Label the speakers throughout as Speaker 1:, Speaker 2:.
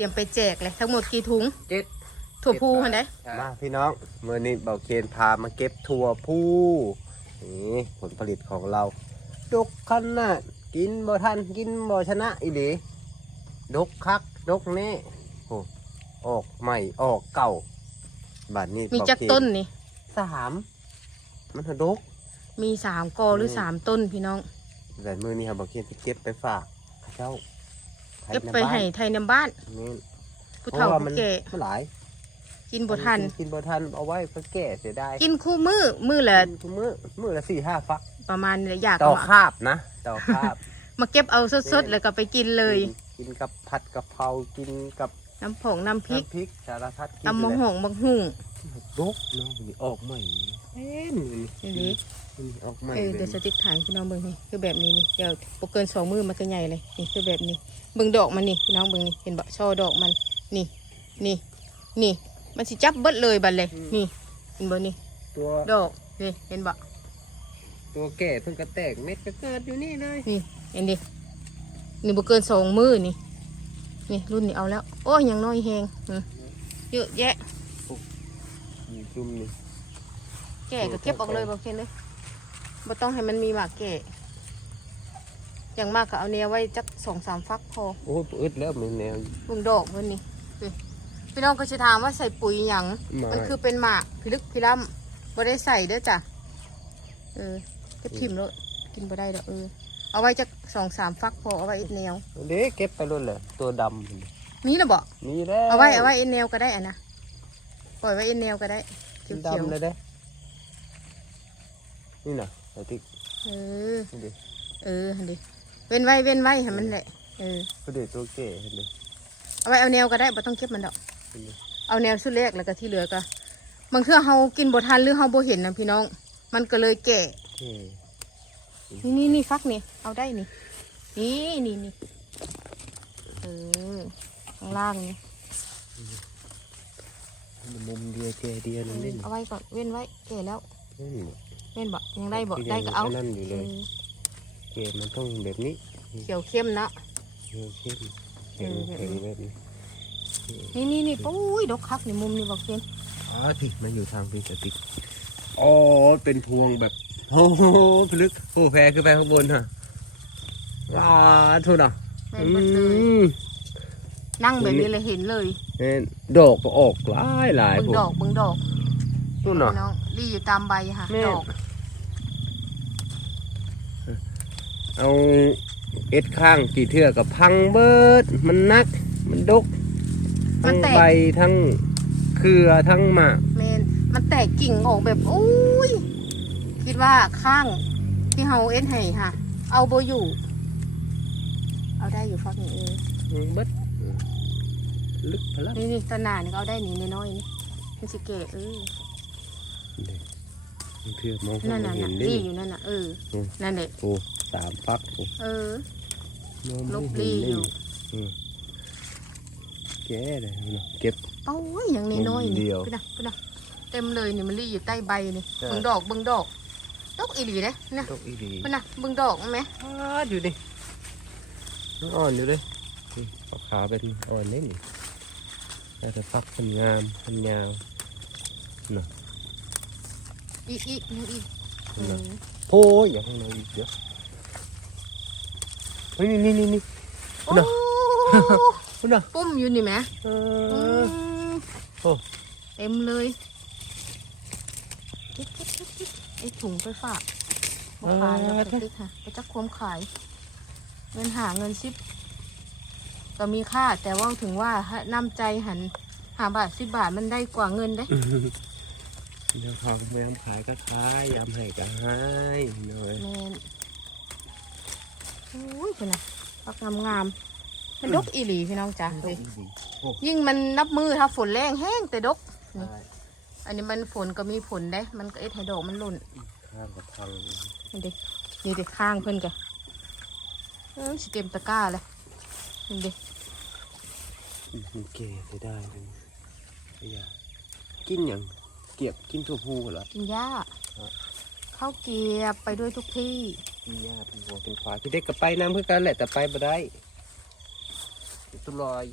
Speaker 1: รียมไปแจกเลยทั้งหมดกี่ถุง
Speaker 2: เจ็ด
Speaker 1: ถั่วพูหันได้
Speaker 2: มาพี่น้องเมื่อนี้เบาเคนพามาเก็บถั่วผู้นี่ผลผลิตของเราดกขนาดกินบ่ทันกินบ่ชนะอีหลีดกคักดกแนี่โอ้ออกใหม่ออกเก่าบัดนี้
Speaker 1: มี
Speaker 2: เบา
Speaker 1: จัก
Speaker 2: เคน
Speaker 1: ต้นนี่
Speaker 2: สามมันดก
Speaker 1: มีสามกอหรือ
Speaker 2: อืม
Speaker 1: สามต้นพี่น้อง
Speaker 2: แต่มือนี้ครับเบาเคนจะเก็บไปฝากเขา เจ้า
Speaker 1: เก็บไป
Speaker 2: ในบ้าน
Speaker 1: ให้ไทยน้ำบ้าน
Speaker 2: นี่
Speaker 1: ผู้เฒ่า
Speaker 2: พระว่
Speaker 1: ผู้
Speaker 2: มัน
Speaker 1: แก่
Speaker 2: มันหลาย
Speaker 1: กินบ่ทัน
Speaker 2: กินบ่ทันเอาไว้เพื่อแก่เสียดาย
Speaker 1: กินคู่มือมือละ
Speaker 2: กินทุกมื้อมื้อละสี่ห้าฟัก
Speaker 1: ประมาณนี้แหละอยาก
Speaker 2: ต่อ
Speaker 1: มา
Speaker 2: คาบนะต่อคาบ
Speaker 1: มาเก็บเอาสดๆแล้วก็ไปกินเลย
Speaker 2: กินกินกับผัดกะเพรากินกับ
Speaker 1: น้ำผงน้ำพริก
Speaker 2: น้ำพริกสารพัดกิน
Speaker 1: ตำมะฮงบักหุ่ง
Speaker 2: ดกเนาะมันออกใหม่เอ็น
Speaker 1: นี่ดิ
Speaker 2: มันออกใหม่
Speaker 1: เออเดี๋ยวสติ๊กถ่ายพี่น้องเบิ่งนี่คือแบบนี้นี่เดี๋ยวปกเกินสองมือมันก็ใหญ่เลยนี่คือแบบนี้เบิ่งดอกมันนี่พี่น้องเบิ่งนี่เห็นบ่ช่อดอกมันนี่นี่นี่ มันสิจับเบิดเลยบัดเลยนี่เห็นบ่นี่
Speaker 2: ตัว
Speaker 1: ดอกนี่เห็นบ่
Speaker 2: ตัวแก่เพิ่งกระแตกเม็ดก็เกิดอยู่นี่เลย
Speaker 1: นี่เห็นดินี่บ่เกินสองมือนี่นี่รุ่นนี้เอาแล้ว โอ้ยยังน้อยแหงอืมเยอะแยะ
Speaker 2: มีจุ่มนี่
Speaker 1: แก่ก็เก็บออกเลยบ่เคนเลยบ่ต้องให้มันมีหมากแก่ อย่างมากก็เอาแนวไว้จักสองสามฟักพอ
Speaker 2: โอ้อึดแล้วมันแนว
Speaker 1: เบิ่งดอกเพิ่นนี่นี่พี่น้องก็จะถามว่าใส่ปุ๋ยหยัง
Speaker 2: มา
Speaker 1: มันคือเป็นหมากพิลึกพิล่ำบ่ได้ใส่เด้อจ้ะเออเก็บทิมแล้วกินบ่ได้ดอกเออ เอาไว้จักสองสามฟักพอเอาไว้อีกแนว
Speaker 2: เด็กเก็บไปรุ่นเลยตัวดำ
Speaker 1: มีแล้วบ่
Speaker 2: นี่แล้ว
Speaker 1: เอาไว้เอาไว้อีกแนวก็ได้อะนะปล่อยไว้อีกแนวก็ได้เขียว
Speaker 2: ดำเลยเด้ นี่น่ะไอ้ติ๊ก
Speaker 1: ๆเออ
Speaker 2: นี่ดิ
Speaker 1: เออหั่นดิเว้นไว้เว้นไว้ให้มันแหละเออ
Speaker 2: ก็เด็กตัวแก่เห็นดิ
Speaker 1: เอาไว้เอาแนวก็ได้บ่ต้องเก็บมันดอก
Speaker 2: เห็นดิ
Speaker 1: เอาแนวชุดแรกแล้วก็ที่เหลือก็บางเทื่อเฮากินบ่ทันหรือเฮาบ่เห็นนะพี่น้อง มันก็เลยแก่
Speaker 2: โอเค
Speaker 1: นี่นี่นี่ฟักนี่ เอาได้นี่ นี่นี่นี่เออข้างล่างนี่
Speaker 2: มุมเดียวแก่เดียว
Speaker 1: เอ
Speaker 2: นั่น
Speaker 1: อ
Speaker 2: นี่
Speaker 1: เอาไว้ก่อนเว้นไว้แก่แล้ว
Speaker 2: นี่
Speaker 1: เว้นบ่ยังได้บ่
Speaker 2: ก็ยัง
Speaker 1: ได้ก็เอา
Speaker 2: อันนั้นอยู่เลย
Speaker 1: เออ
Speaker 2: เกมมันต้องแบบนี้
Speaker 1: เขียวเข้มเนาะ
Speaker 2: เขียวเข้มแข็ง
Speaker 1: เออ
Speaker 2: แข็งแบบนี้
Speaker 1: นี่นี่นี่ปุ้ยดอกคักนี่มุมนี่บอกเพิ่น
Speaker 2: อ๋อพี่มันอยู่ทางพี่สติ๊กอ๋อเป็นพวงแบบโอ้โหพลึกโอ้แพ้ขึ้นไปข้างบนฮะว้าทุนอะ
Speaker 1: แม่นหมดเลย
Speaker 2: อืม
Speaker 1: นั่งแบบนี้เลยเห็นเลย
Speaker 2: เห็นดอกก็ออกหลายหลาย
Speaker 1: เบิ่ง
Speaker 2: พว
Speaker 1: ดอกกเบิ่งดอก
Speaker 2: นู่นน่ะ
Speaker 1: พี่น้องรีอยู่ตามใบค่ะ
Speaker 2: แม่
Speaker 1: ดอก
Speaker 2: เอาเอ็ดข้างกี่เทื่อกับพังเบิด มันนัก มันดก
Speaker 1: มั
Speaker 2: ทั้
Speaker 1: น
Speaker 2: ง
Speaker 1: แตก
Speaker 2: ใบทั้งเครือทั้งหมาก
Speaker 1: แมนมันแตกกิ่งออกแบบอุ้ยคิดว่าข้างที่เฮาเอ็นให้ค่ะ เอาโบอยู่ เอาได้อยู่ฟักนี่เอง
Speaker 2: เบิดลึกพลัง
Speaker 1: นี่นี่ตอนหนานี่ก็เอาได้นี่น้อยๆนี่มันสิเกะเออ
Speaker 2: เทื่อมอง
Speaker 1: นั่น
Speaker 2: ไม่
Speaker 1: น่ะ
Speaker 2: เห็
Speaker 1: น่ะ
Speaker 2: นดิ
Speaker 1: รีอยู่นั่นน่ะเอออ
Speaker 2: ม
Speaker 1: นั่นแหละ
Speaker 2: โอ้สามฟักโอ้
Speaker 1: เออ
Speaker 2: มอง
Speaker 1: ล
Speaker 2: ไม่
Speaker 1: บ
Speaker 2: เห็
Speaker 1: รี
Speaker 2: น
Speaker 1: อ
Speaker 2: นี่
Speaker 1: ยู่
Speaker 2: อืมแก่เลยนะเก็บ
Speaker 1: โอ้ยอย่างน้อยๆ
Speaker 2: มุมเดี
Speaker 1: นี่
Speaker 2: ยว
Speaker 1: ขึ้นนะขึ้นนะเต็มเลยนี่มันรีอยู่ใต้ใบนี่
Speaker 2: ใช่
Speaker 1: เบิ่งดอกเบิ่งดอกดอกอีหลีเด้นะ
Speaker 2: ตกอีดี
Speaker 1: ขึ้นนะเบิ่งดอกมั้ย
Speaker 2: อ่าอยู่ดิมันอ่อนอยู่เลยนี่ปากขาเป็นอ่อนนี่นี่แต่ฟักมันงามมันยาว
Speaker 1: อีกอีก อีกอีกเอ
Speaker 2: นั่น
Speaker 1: อ
Speaker 2: น่ะโอ้ยอย่าให้เราอีกเยอะเฮ้ยนี่นี่นี่นี่
Speaker 1: โอ้
Speaker 2: น่ะ คุณน่ะ
Speaker 1: ปุ้มอยู่นี่ไหม
Speaker 2: เอ
Speaker 1: อื
Speaker 2: อ
Speaker 1: ม
Speaker 2: โอ้
Speaker 1: เต็มเลยกิ๊กกิ๊กกิ๊กกิ๊กไอ้ถุงไปฝากมาขายแล้วไปติ๊กค่ะไปจักความขาย เงินหาเงินซิปก็มีค่า แต่ว่าถึงว่าน้ำใจหันหาบาทสิบบาทมันได้กว่าเงินได้
Speaker 2: เดี๋ยวเขาไม่ยำขายก็ขายยำให้ก็ให้หน่อย
Speaker 1: แมนโอ้ยเป็นไงปักงามงามๆมันดกอีหลีพี่น้องจ้ะเลย
Speaker 2: โอ้
Speaker 1: ยิ่งมันนับมือถ้าฝนแรงแห้งแต่ดก
Speaker 2: ใช่
Speaker 1: อันนี้มันฝนก็มีผลได้มันก็เอ็ดให้ดอกมันหล่น
Speaker 2: ข้างกับพัง
Speaker 1: นี่ดินี่ดิข้างเพิ่นกะเออสิเต็มตะกร้าเลยนี่ดิ
Speaker 2: มันเก๋ไปได้เลยไม่อยากกินอย่าง เก็บกินถั่วพูเหรอ
Speaker 1: กินหญ้า
Speaker 2: ค
Speaker 1: ข้าวเกรียบไปด้วยทุกที่
Speaker 2: มีหญ้าเป็นหัวเป็นขวาพี่เด็กก็ไปน้ำเพื่อกันแหละแต่ไปบ่ได้ตุลอย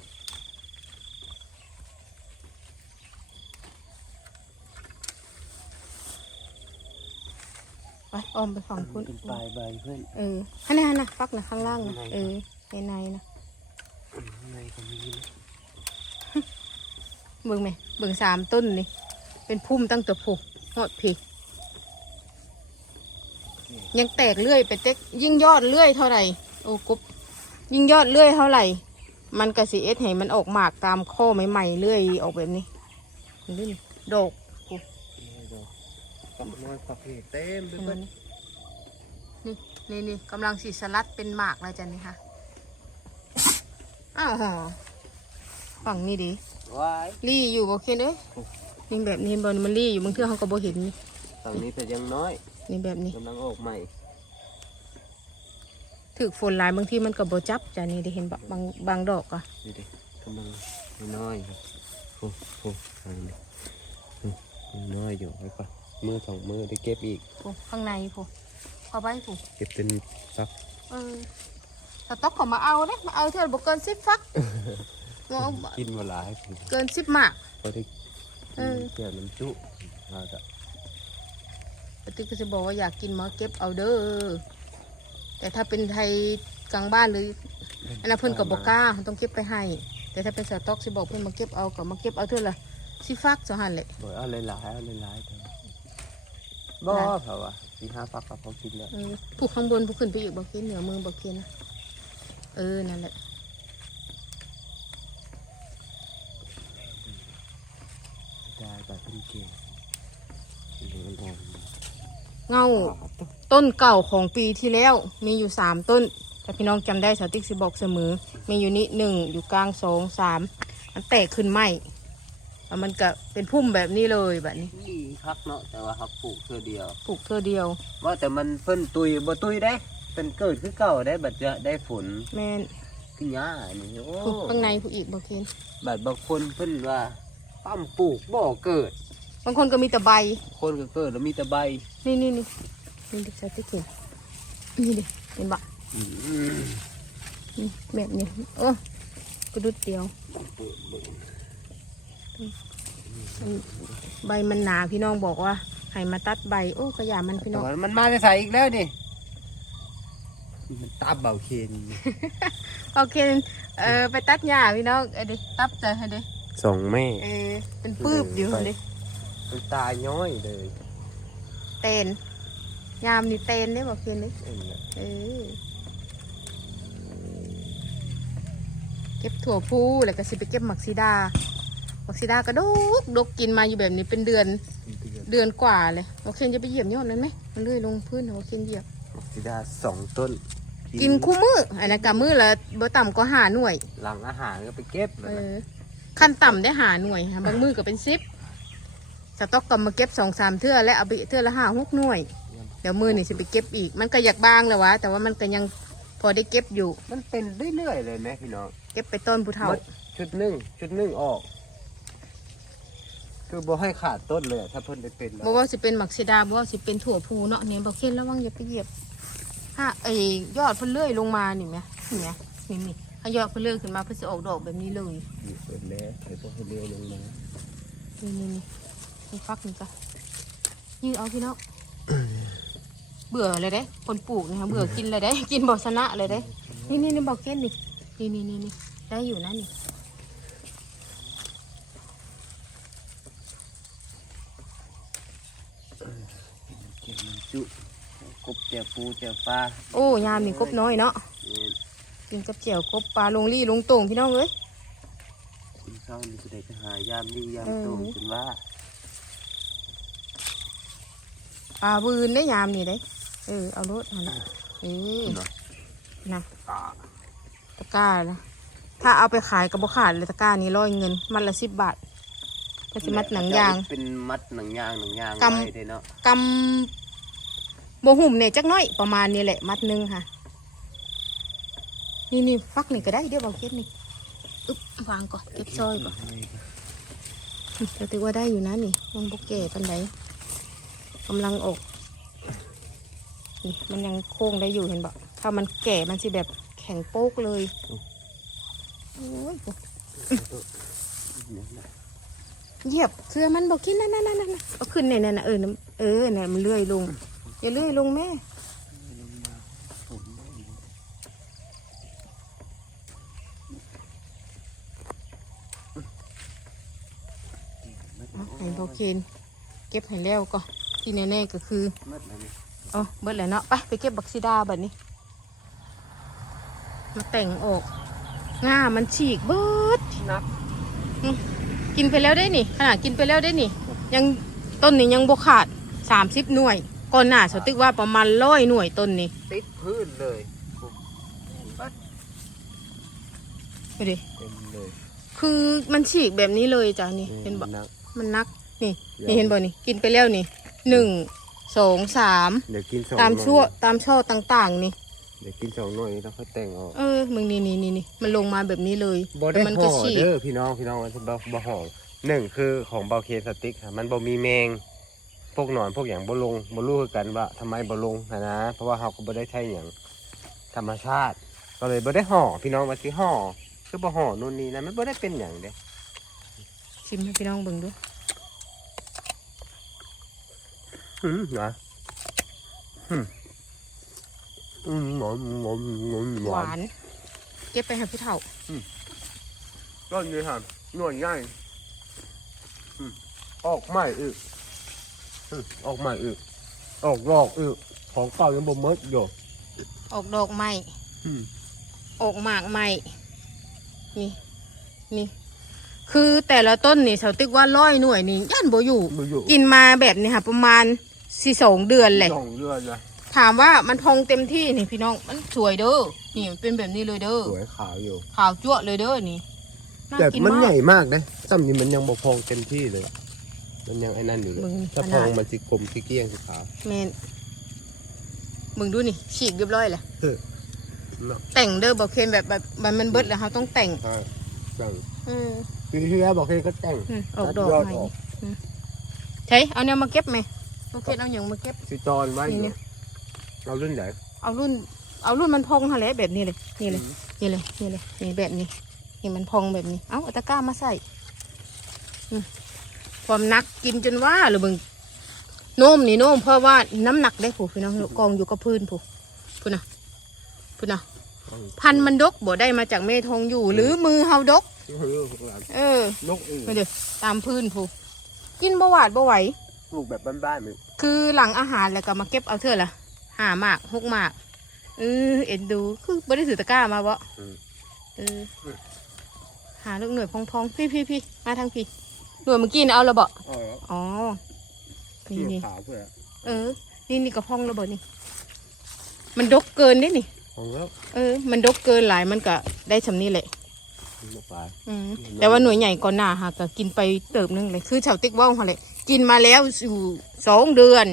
Speaker 2: ไป
Speaker 1: ออมไปฝั่งคุณ
Speaker 2: เป็นปลายใบเพื่อน
Speaker 1: เออข้างในนะฟักนะข้างล่างนะเออในในนะ
Speaker 2: ข้างในก็มีนะ
Speaker 1: เบิ่งไหมเบิ่งสามต้นนี่ เป็นพุ่มตั้งแต่ผูกหอดผียังแตกเลื่อยไปเต็กยิ่งยอดเลื่อยเท่าไหร่โอ้กุ๊บยิ่งยอดเลื่อยเท่าไหร่ มันกระสีเอสให้มันออกหมากตามข้อใหม่ๆเลื่อยออกแบบนี้นี่นี่ดอก
Speaker 2: นี่ดอกกับน้อยฝักนี่เต็มไป
Speaker 1: เห็น
Speaker 2: หม
Speaker 1: ไหม
Speaker 2: ด
Speaker 1: นี่นี่นี่กำลังสีสลัดเป็นหมากแล้วจ้ะนี่ค่ะอ้าวหอฝั่งนี้ดิ
Speaker 2: ว้าย
Speaker 1: รี่อยู่บ่เคนเอ้ ยนี่แบบนี้เห็นบอลมันรี่อยู่บางเทื่อเขาก็บ่เห็นนี่
Speaker 2: ฝั่งนี้แต่ยังน้อย
Speaker 1: นี่แบบนี้
Speaker 2: กำลังออกใหม่
Speaker 1: ถือฝนหลายบางทีมันก็บ่จับจ้ะนี่ได้เห็นบ่บางบางดอกอะ
Speaker 2: นี่ดิกำลังน้อยๆครับโอ้โหอันนี้อืมยังน้อยอยู่ไว้ก่อนมือสองมือได้เก็บอีก
Speaker 1: โอ้ข้างในผู้เข้าไปผู้
Speaker 2: เก็บเป็นฟัก
Speaker 1: เออสต๊อกเขามาเอาเด้มาเอาเท่าบ่เกินสิบฟักบ่เอา
Speaker 2: กินเวลาให้กิน
Speaker 1: เกินสิบหมาก
Speaker 2: พอได้
Speaker 1: เออ
Speaker 2: เกี่ยวน้ำจุเราจะ
Speaker 1: ปฏิก็จะบอกว่าอยากกินมาเก็บเอาเด้อแต่ถ้าเป็นไทยกลางบ้านหรืออันนั้นเพิ่นกับบอกกล้าต้องเก็บไปให้ แต่ถ้าเป็นสต๊อกสิบอกเพิ่นมาเก็บเอาก็มาเก็บเอาเท่าละสิฟักสหันแหละ
Speaker 2: บอกเอาหลายๆเอาหลายๆเถอะบ่เพราะว่าสี่ห้าฟักก็พอกินแล้ว
Speaker 1: เออผูกข้างบนผูกขึ้นไปอีกบอกเกินเหนือมือบอกเกินนะเออนั่นแหละ
Speaker 2: ได้แบบเป็นเก่งเลี้ยงอ่อน
Speaker 1: เงาต้นเก่าของปีที่แล้วมีอยู่สามต้นถ้าพี่น้องจำได้สาวติ๊กสิบอกเสมอ มีอยู่นี่หนึ่งอยู่กลางสองสามมันแตกขึ้นไหมแล้วมันก็เป็นพุ่มแบบนี้เลยแบบนี้
Speaker 2: นี่พักเนาะแต่ว่าเขาปลูกเพื่อเดียว
Speaker 1: ปลูกเท่าเดียว
Speaker 2: ว่าแต่มันเพิ่นตุยบ่ตุยได้เป็นเกิดคือเก่าได้บัดจะได้ฝน
Speaker 1: แม่น
Speaker 2: ขึ้นหญ้านี่โอ้
Speaker 1: ผูกข้างในผูกอีกบอกเกิน
Speaker 2: บัดบางคนเพิ่นว่า ปั้มปลูกบ่เกิด
Speaker 1: บางคนก็มีแต่ใบ
Speaker 2: คนก็เกิดแล้วมีแต่ใบ
Speaker 1: นี่นี่นี่นี่ดิสาวติ๊กเห็นนี่ดิเห็นปะ
Speaker 2: อืม
Speaker 1: นี่แบบนี้เออกระดุดเดียว ใบมันหนาพี่น้องบอกว่าให้มาตัดใบ โอ้กระยามันพี่น้
Speaker 2: แต่
Speaker 1: อง
Speaker 2: ว่ามันมาจะใส่อีกแล้วนี่มันตาเบาเคน
Speaker 1: โอเค เออไปตัดหญ้าพี่น้องเออดิตับใจให้ดิ
Speaker 2: สองแม่
Speaker 1: เออเป็นปื้บอยู่ดิ
Speaker 2: มันตาย้อยเลย
Speaker 1: เตนยามนี่เตนได้บอกเพียนดิ
Speaker 2: เอ็นน่ะ
Speaker 1: เออเก็บถั่วพูแล้วก็สิไปเก็บหมักซีดาหมักซีดาก็ดกดกกินมาอยู่แบบนี้เป็นเดือน
Speaker 2: เป็นเดือน
Speaker 1: เดือนกว่าเลยโอเคนจะไปเหยียบยอดนั้นไหมมันเลื่อยลงพื้นโอเคนเหยียบ
Speaker 2: สิดาสองต้น
Speaker 1: กินคู่มืออันนั้นกับมือละบ่ต่ำก็หาหน่วย
Speaker 2: หลังอาหารก็ไปเก็บ
Speaker 1: เออ ขั้นต่ำได้หาหน่วยค่ะบางมือก็เป็นสิบสต็อกก็มาเก็บสองสามเทื่อและเอาไปเทื่อละห้าหกหน่วย เดี๋ยวมือนี่จะไปเก็บอีก มันก็อยากบางแล้ววะแต่ว่ามันก็ยังพอได้เก็บอยู่
Speaker 2: มันเป็นเรื่อยๆเลยนะพี่น้อง
Speaker 1: เก็บไปต้นผู้เฒ่า
Speaker 2: หมดชุดหนึ่งชุดหนึ่งออก คือบ่ให้ขาดต้นเลยอะถ้าเพิ่นได้เป็นแล้ว
Speaker 1: บอกว่าสิเป็นหมักซีดาบอกว่าสิเป็นถั่วพูเนาะเนี่ยบอกเคนระวังอย่าไปเหยียบถ้าไอ้ยอดเพิ่นเลื่อยลงมานี่ไหมนี่ไหมนี่นี่ถ้า ยอดเพิ่นเลื่อยขึ้นมาเพิ่นจะออกดอกแบบนี้เลย
Speaker 2: นี่เปิดแล้วเดี๋ยวพวกให้เร็วลงมา
Speaker 1: นี่นี่นี่นี่ฟักนี่จ้ะยืดเอาพี่น้องเบื่อเลยเด้คนปลูกนะคะเบื่อกินเลยเด้ กินบอสนะเลยเด้นี่นี่นี่บอกเก้นนี่นี่นี่นี่นี่ได้อยู่นะนี่
Speaker 2: เก็บมันจุกบเจียวปูเจียวปลา
Speaker 1: โอ้ยามนี่กบน้อยเนาะ
Speaker 2: นี่
Speaker 1: กินกับเจียวกบปลาลงลี่ลงโต่งพี่น้องเอ้ย
Speaker 2: คุณเศร้านี่จะได้ไปหายามดียาม
Speaker 1: เออ
Speaker 2: โตจนว่า
Speaker 1: ปลาบืนได้ยามนี่ได้เออเอารถเอานะเอ้ย
Speaker 2: เนาะ
Speaker 1: นะ
Speaker 2: อ่า
Speaker 1: ตะกร้านะถ้าเอาไปขายกับบ่ขาดเลยตะกร้านี้ร้อยเงิน มันละสิบบาทก็จะมัดหนังยาง
Speaker 2: เป็นมัดหนังยางหนังยาง
Speaker 1: กำ
Speaker 2: ไว้เด้เนาะ
Speaker 1: กำโบหุ่มเนี่ยจักหน้อยประมาณนี้แหละ มัดหนึงค่ะ นี่นี่ฟักนี่ก็ได้เดี๋ยวเอาเก็บนี่อึ๊บวางก่อนเก็บซอยก่อนแต่ถือว่าได้อยู่นะนี่มันบกแก่ปันไดกำลังออกนี่มันยังโค้งได้อยู่เห็นบอกถ้ามันแก่มันสิแบบแข็งโป๊กเลยโอ้ยเหยียบเสื้อมันบอกกินนั่นนั่นนั่นนั่นเอาขึ้นเนี่ยนั่นน่ะเออเออเนี่ยมันเลื่อยลงอย่าเลื่อยลงแม่ เอา ให้โบเคนเก็บให้แล้วก็ที่แน่ๆก็คือ
Speaker 2: มัดแล้วนี่
Speaker 1: เอาเบิดแล้วเนาะไปไปเก็บบักซิดาบัดนี้ มาแต่งออกง่ามันฉีกเบิด
Speaker 2: นับ
Speaker 1: กินไปแล้วได้นี่ขนาดกินไปแล้วได้นี่ ยังต้นนี้ยังบกขาดสามสิบหน่วย ก่อนหน้าสติกว่าประมาณร้อยหน่วยต้นนี้
Speaker 2: ติดพื้นเลย
Speaker 1: ไปดิ
Speaker 2: เต็มเลย
Speaker 1: คือมันฉีกแบบนี้เลยจ้ะนี่เห็นบ่
Speaker 2: นัก
Speaker 1: มันนักนี่
Speaker 2: เดี๋ยว
Speaker 1: นี่เห็นบ่นี่กินไปแล้วนี่หนึ่งสองสาม
Speaker 2: เดี๋ยวกินสอง
Speaker 1: ตาม
Speaker 2: หน่อย
Speaker 1: ชั่วตามช่อต่างๆ นี่
Speaker 2: เดี๋ยวกินสองหน่วยแล้วค่อยแต่งออก
Speaker 1: เออมึงนี่นี่นี่นี่มันลงมาแบบนี้เลย
Speaker 2: บ่ได้
Speaker 1: แล้วมัน
Speaker 2: ห่
Speaker 1: ก็
Speaker 2: อ
Speaker 1: ฉีก
Speaker 2: เด้อพี่น้องพี่น้องมันจะบ่บ่ห่อหนึ่งคือของเบาเคสติ๊กค่ะมันบ่มีแมงพวกหนอนพวกอย่างบ่ลงบ่รู้คือกันว่าทำไมบ่ลงหั้นนะเพราะว่าเราก็บ่ได้ใช้อย่างธรรมชาติ ก็เลยบ่ได้ห่อพี่น้องว่าสิห่อคือบ่ห่อนู่นนี่นะมันบ่ได้เป็นอย่างเด้
Speaker 1: ชิมให้พี่น้องเบิ่งดู
Speaker 2: อืมนะอืมอืมหนอนหนอนหนอนห
Speaker 1: ห
Speaker 2: วาวา
Speaker 1: นน เก็บไปให้ผู้เฒ่า
Speaker 2: ต้นนี้ค่ะหน่วยง่ายอืมออกใหม่อีกอืมออกใหม่อีกออกดอกอีกของเก่ายังบ่หมดอยู่
Speaker 1: ออกดอกใหม่
Speaker 2: อืม
Speaker 1: ออกหมากใหม่ นี่ นี่ คือแต่ละต้นนี่เสาตึกว่าร้อยหน่วยนี่ย่านโบอยู่
Speaker 2: บ่อยู่
Speaker 1: กินมาแบบนี้ค่ะ ประมาณสี่สองเดือนเลย
Speaker 2: สองเดือนนะ
Speaker 1: ถามว่ามันพองเต็มที่นี่พี่น้องมันสวยเด้อนี่มันเป็นแบบนี้เลยเด้อ
Speaker 2: สวยขาวอยู่
Speaker 1: ขาวจั่วะเลยเด้อนี่น่า
Speaker 2: แต่
Speaker 1: กิน
Speaker 2: มัน
Speaker 1: มา
Speaker 2: ให
Speaker 1: ก
Speaker 2: ญ่มากนะซ้ำนี่มันยังบ่พองเต็มที่เลยมันยังไอ้นั่นอยู่เลย
Speaker 1: มึง
Speaker 2: ถ้า
Speaker 1: ข
Speaker 2: พ
Speaker 1: นา
Speaker 2: อง
Speaker 1: ด
Speaker 2: มันสิกลมสิเกลี้ยงสิขาว
Speaker 1: แมนมึงดูนี่ฉีกเรียบร้อยเลย
Speaker 2: เออเนาะ
Speaker 1: แต่งเด้อบอกเคนแบบแบบมันมันเบิดแล้วเขาต้องแต่ง
Speaker 2: ใช่แต่ง
Speaker 1: อืม
Speaker 2: ปีที่แล้วบอกให้ก็แต่ง
Speaker 1: อืมออกดอก
Speaker 2: ตัยอด
Speaker 1: ใหม่
Speaker 2: ออก
Speaker 1: อืมใช่เอาเนี่ยมาเก็บไหมโอเคเอาอย่างมาเก็บ
Speaker 2: สิจอนไว้อ
Speaker 1: นี่
Speaker 2: ยู่
Speaker 1: เนี่ย
Speaker 2: เรารุ่นไหน
Speaker 1: เอารุ่น เอารุ่นมันพองหั่นแหละแบบนี้เลย นี่เลย นี่เลย นี่เลย นี่แบบนี้ นี่มันพองแบบนี้ เอาเอาตะกร้ามาใส่อืมความหนักกินจนว่าหรือมึงโน้มนี่โน้มเพราะว่าน้ำหนักได้ผูพี่น้องกองอยู่กับพื้นผูพูนะพูนะพันธุ์มันดกบ่ได้มาจากเมทองอยู่ หรือมือเฮาดก เออ
Speaker 2: นกอื่น
Speaker 1: มาเดี๋ยวตามพื้นผูกินบ่หวาดบ่ไหว
Speaker 2: ปลูกแบบบ้านๆมัน
Speaker 1: คือหลังอาหารแล้วก็มาเก็บเอาเถอะละหาหมากหกหมากเออเอ็นดูคือไม่ได้ถือตะกร้ามาบ่
Speaker 2: อืม
Speaker 1: เออหาลูกหน่วยพองๆพี่พี่พี่มาทางพี่หน่วยเมื่อกี้นี่เอาและบ่
Speaker 2: อ๋อ
Speaker 1: อ๋อนี่นี่
Speaker 2: ขาวเพื่อ
Speaker 1: เออ นี่นี่ก็พองและบ่นี่ มันดกเกินได้นี่
Speaker 2: ของแล้ว
Speaker 1: เออ มันดกเกินหลายมันก็ได้สำนี้แหละ
Speaker 2: มาปลาย
Speaker 1: อืมแต่ว่าหน่วยใหญ่ก่อนหน้าค่ะก็กินไปเติบนึงเลยคือชาวติ๊กว่าวเขาเลยกินมาแล้วอยู่สองเดือน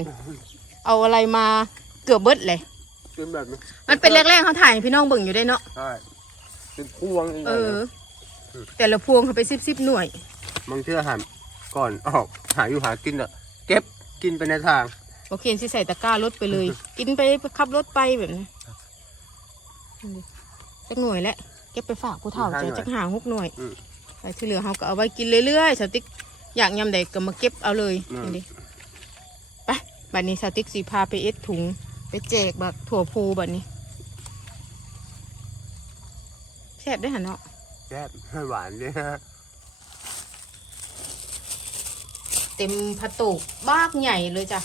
Speaker 1: เอาอะไรมาเกือบเบิดเลย
Speaker 2: เป็นแบบนี้
Speaker 1: มันเป็นแรกๆเขาถ่ายให้พี่น้องเบิ่งอยู่ได้เนาะ
Speaker 2: ใช่เป็นพวงย่าง
Speaker 1: เอ
Speaker 2: นั้น
Speaker 1: อ
Speaker 2: นะ
Speaker 1: แต่ละพวงเขาไปซิบซิบหน่วย
Speaker 2: บางเชื่อหันก่อนออกหาอยู่หากินอะ เก็บกินไปในทาง
Speaker 1: โอเคสิใส่ตะกร้ารถไปเลย กินไปขับรถไปแบบนี้จักหน่วยแหละ เก็บไปฝากผู้เฒ่าใจจักหางหกหน่วย
Speaker 2: อืม
Speaker 1: แต่ที่เหลือเขาก็เอาไว้กินเรื่อยๆสาวติ๊กอยากยำใดก็มาเก็บเอาเลย
Speaker 2: อืม
Speaker 1: นี่ดิไปบัดนี้สาวติ๊กสีพาไปเอ็ดถุง ไปแจกแบบถั่วพูบัดนี้แซ่บได้อหันเนาะ
Speaker 2: แซ่บให้หวานด้วยฮะ
Speaker 1: เต็มผัตุกบากใหญ่เลยจ้ะ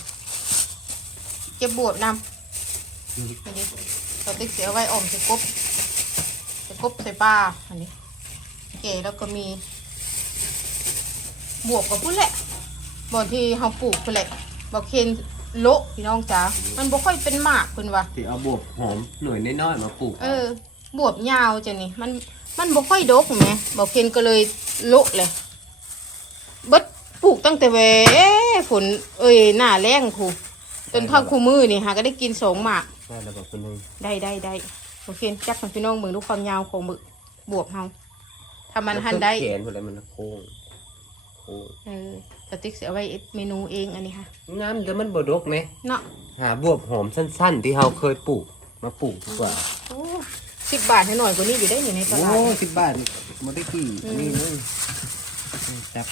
Speaker 1: เก็บบวบนำอันนี้เราติ๊กเสียไว้ออมใส่กบใส่กบใส่ปลาอันนี้เก๋แล้วก็มี บวบกับพุ่นแหละบอนที่เขาปลูกพุ่นแหละบอกเคนโละพี่น้องจ๋ามันบ่ค่อยเป็นหมากเพิ่นว่า
Speaker 2: ที่เอาบวบหอมหน่วยน้อยๆมาปลูก
Speaker 1: เออบวบยาวจ้ะนี่มันมันบ่ค่อยดกแหมบอกเคนก็เลยโละเลยเบิดปลูกตั้งแต่เวฝนเอ้ยหน้าแรงครูจนเท่าคู่มือนี่หาก็ได้กินสองหมาก
Speaker 2: ได้แล้วแบบเป็นหนึ่ง
Speaker 1: ได้ได้ได้ โอเคจักให้พี่น้องเบิ่งดูความยาวของมึกบวบเฮาถ้ามันหันได้
Speaker 2: แขนอะไรมันโค้งโค้ง
Speaker 1: เออสติ๊กเอาไว้เมนูเองอันนี้ค่ะ
Speaker 2: น้ำจะมันบดกไหม
Speaker 1: เนาะ
Speaker 2: หาบวบหอมสั้น ๆ ที่เราเคยปลูกมาปลูกดีกว่า
Speaker 1: โอ้สิบบาทให้หน่อยกว่านี้อยู่ได้อยู่ในต
Speaker 2: โอ้
Speaker 1: ลาด
Speaker 2: สิบบาทมาได้กี่
Speaker 1: อืม
Speaker 2: นี่เลยจับ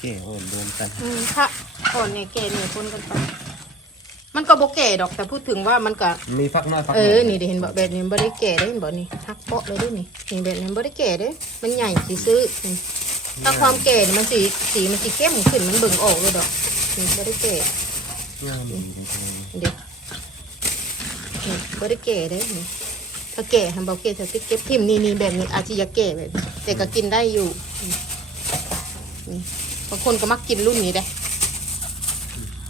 Speaker 2: แก่โอนรวมกัน
Speaker 1: อืมค่ะก่อนเนี่ยเกณฑ์เนี่ยคนกันไป มันก็บ่แก่ดอกแต่พูดถึงว่ามันก็
Speaker 2: มีฟักน้อยฟัก
Speaker 1: เอ
Speaker 2: ให
Speaker 1: อ
Speaker 2: ญ่
Speaker 1: นี่ได้เห็นบ่แบบนี้บ่ได้แก่ได้เห็นบ่นี่ทักเปาะเลยเด้นี่นี่แบบนี้บ่ได้แก่เด้มันใหญ่สิซื้อนี่ถ้าความแก่นี่มันสีสีมันสิเข้มขึ้นมันเบิ่งออกเลยดอกนี่บ่ได้แก่
Speaker 2: งามดีจังเลย
Speaker 1: เด็กนี่บ่ได้แก่เด้นี่ถ้าแก่ทำบ่แก่จะติเก็บทิ่มนี่นี่แบบนี้อาจจะอยากแก่แบบนี้แต่ก็กินได้อยู่นี่นี่บางคนก็มักกินรุ่นนี้เด้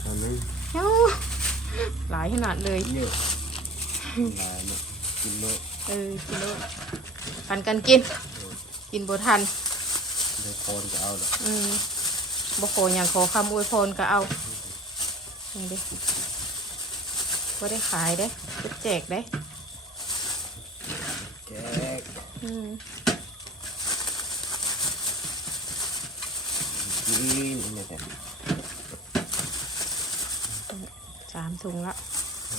Speaker 2: ตอนนี้
Speaker 1: เอ้า หลายขนาดเลย
Speaker 2: เยอะหลายเนอะกินโล
Speaker 1: เออกินแล้วทันกันกิน กินบ่ทัน
Speaker 2: เดี๋ยวโคนจะเอาดอก
Speaker 1: อืมบ่ขออย่างขอคำอวยพรก็เอานี่เด้บ่ได้ขายเด้ก็แจกเด้
Speaker 2: แกก
Speaker 1: อืม
Speaker 2: กินอันนี้แต่
Speaker 1: สามถุงละ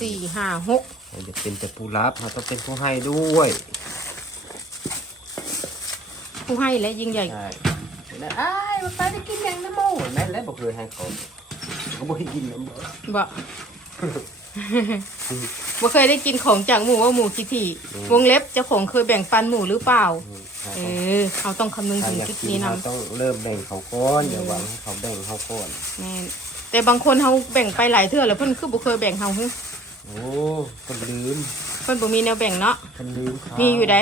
Speaker 1: สี่ห้าหก
Speaker 2: เราจะเป็นแต่ผู้รับเราต้องเป็นผู้ให้ด้วย
Speaker 1: ผู้ให้และยิ่งใหญ่
Speaker 2: ใช่แล้วอ้ายมาไปได้กินแกงน้ำโม่แม่นแล้วบอกเคยให้เขาเขาบอกให้กินน้ำโม่
Speaker 1: บ่บ่เคยได้กินของจากหมูว่าหมูคิทีวงเล็บเจ้าของเคยแบ่งปันหมูหรือเปล่า เออเขาต้องคำนึง
Speaker 2: ถ้า
Speaker 1: ถึง
Speaker 2: อยาก
Speaker 1: จุด
Speaker 2: กิน
Speaker 1: นี้นำ
Speaker 2: เราต้องเริ่มแบ่งเขาก่อนอย่าหวังให้เขาแบ่งเขาก่อน
Speaker 1: แม่น แต่บางคนเขาแบ่งไปหลายเทื่อแล้วเพิ่นคือบ่เคยแบ่งเฮาฮึ
Speaker 2: โอ้คนลืม
Speaker 1: เพิ่นบ่มีแนวแบ่งเนาะ
Speaker 2: คนลืมเขา
Speaker 1: มีอยู่ได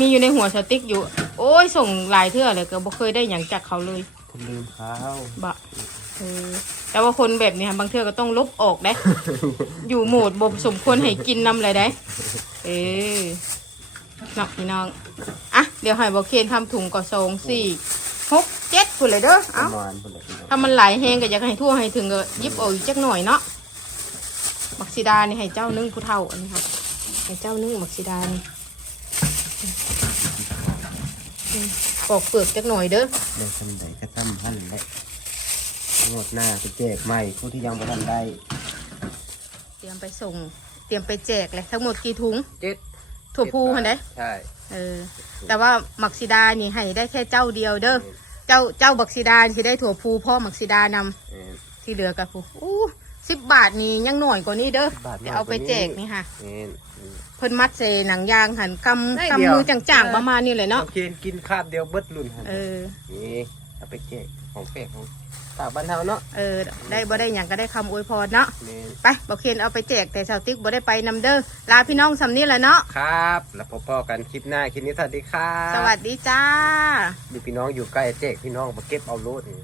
Speaker 1: มีอยู่ในหัวสติ๊กอยู่ โอ้ยส่งหลายเทื่อเลยก็บ่เคยได้หยังจากเขาเลย
Speaker 2: คนลืมเขา
Speaker 1: บะเออแต่ว่าคนแบบเนี้ยบางเทื่อก็ต้องลบออกได้ อยู่โหมดบ่สมควรให้กินนำอะไรได้ เออนักพี่น้อง อะ เดี๋ยวให้บอกเคนทำถุงก่อนสองสี่หก เจ็ดพุ่นเลยเด้อ
Speaker 2: ป
Speaker 1: เอ้า
Speaker 2: ระมาณคนละพี่น้อง
Speaker 1: ถ้ามันไหลแห้งก็อยากให้ทั่วให้ถึงก็ยิบเอาอีกจักหน่อยเนาะมักซิดานี่ให้เจ้านึ่งผู้เฒ่าอันนี้ค่ะให้เจ้านึ่งมักซิดานี่อืมปอกเปลือกจักหน่อยเด้อ
Speaker 2: ได้ทำใดก็ทำหั่นแหละงวดหน้าไปแจกใหม่ผู้ที่ยังไม่ทันได้
Speaker 1: เตรียมไปส่ง เตรียมไปแจกเลยทั้งหมดกี่ถุง
Speaker 2: เจ็ด
Speaker 1: ถั่วพูหันเด้
Speaker 2: ใช่
Speaker 1: เออ แต่ว่ามักซิดานี่ให้ได้แค่เจ้าเดียวเด้อ เจ้าเจ้าบักซิดาที่ได้ถั่วพูพ่อมักซิดานำ
Speaker 2: เออ
Speaker 1: ที่เหลือกับผู้อู้สิบบาทนี่ยังหน่อยกว่านี้เด้อ
Speaker 2: 10บาทน้อยกว่านี้
Speaker 1: จะเอาไปแจกนี่ค่ะ
Speaker 2: เออเออ
Speaker 1: เพิ่นมัดใส่หนังยางหันก
Speaker 2: ได้ำเดียว
Speaker 1: กำมือจ่างๆประมาณนี้เลยเนาะ
Speaker 2: โอเคกินคาบเดียวเบิดรุ่นหั่น
Speaker 1: เออ
Speaker 2: นี่เอาไปแจกของแปลกของ ตากบ้านเฮาเนาะ
Speaker 1: เออได้บ่ได้หยังก็ได้คำอวยพรเนาะ
Speaker 2: นี่
Speaker 1: ไปบอกเคนเอาไปแจกแต่ชาวติ๊กบ่ได้ไปนำเด้อลาพี่น้องสำนี้แหละเนาะ
Speaker 2: ครับ แล้วพบกันคลิปหน้าคลิปนี้สวัสดีครับ
Speaker 1: สวัสดีจ้า
Speaker 2: มีพี่น้องอยู่ใกล้แจกพี่น้องมาเก็บเอาโลดนี่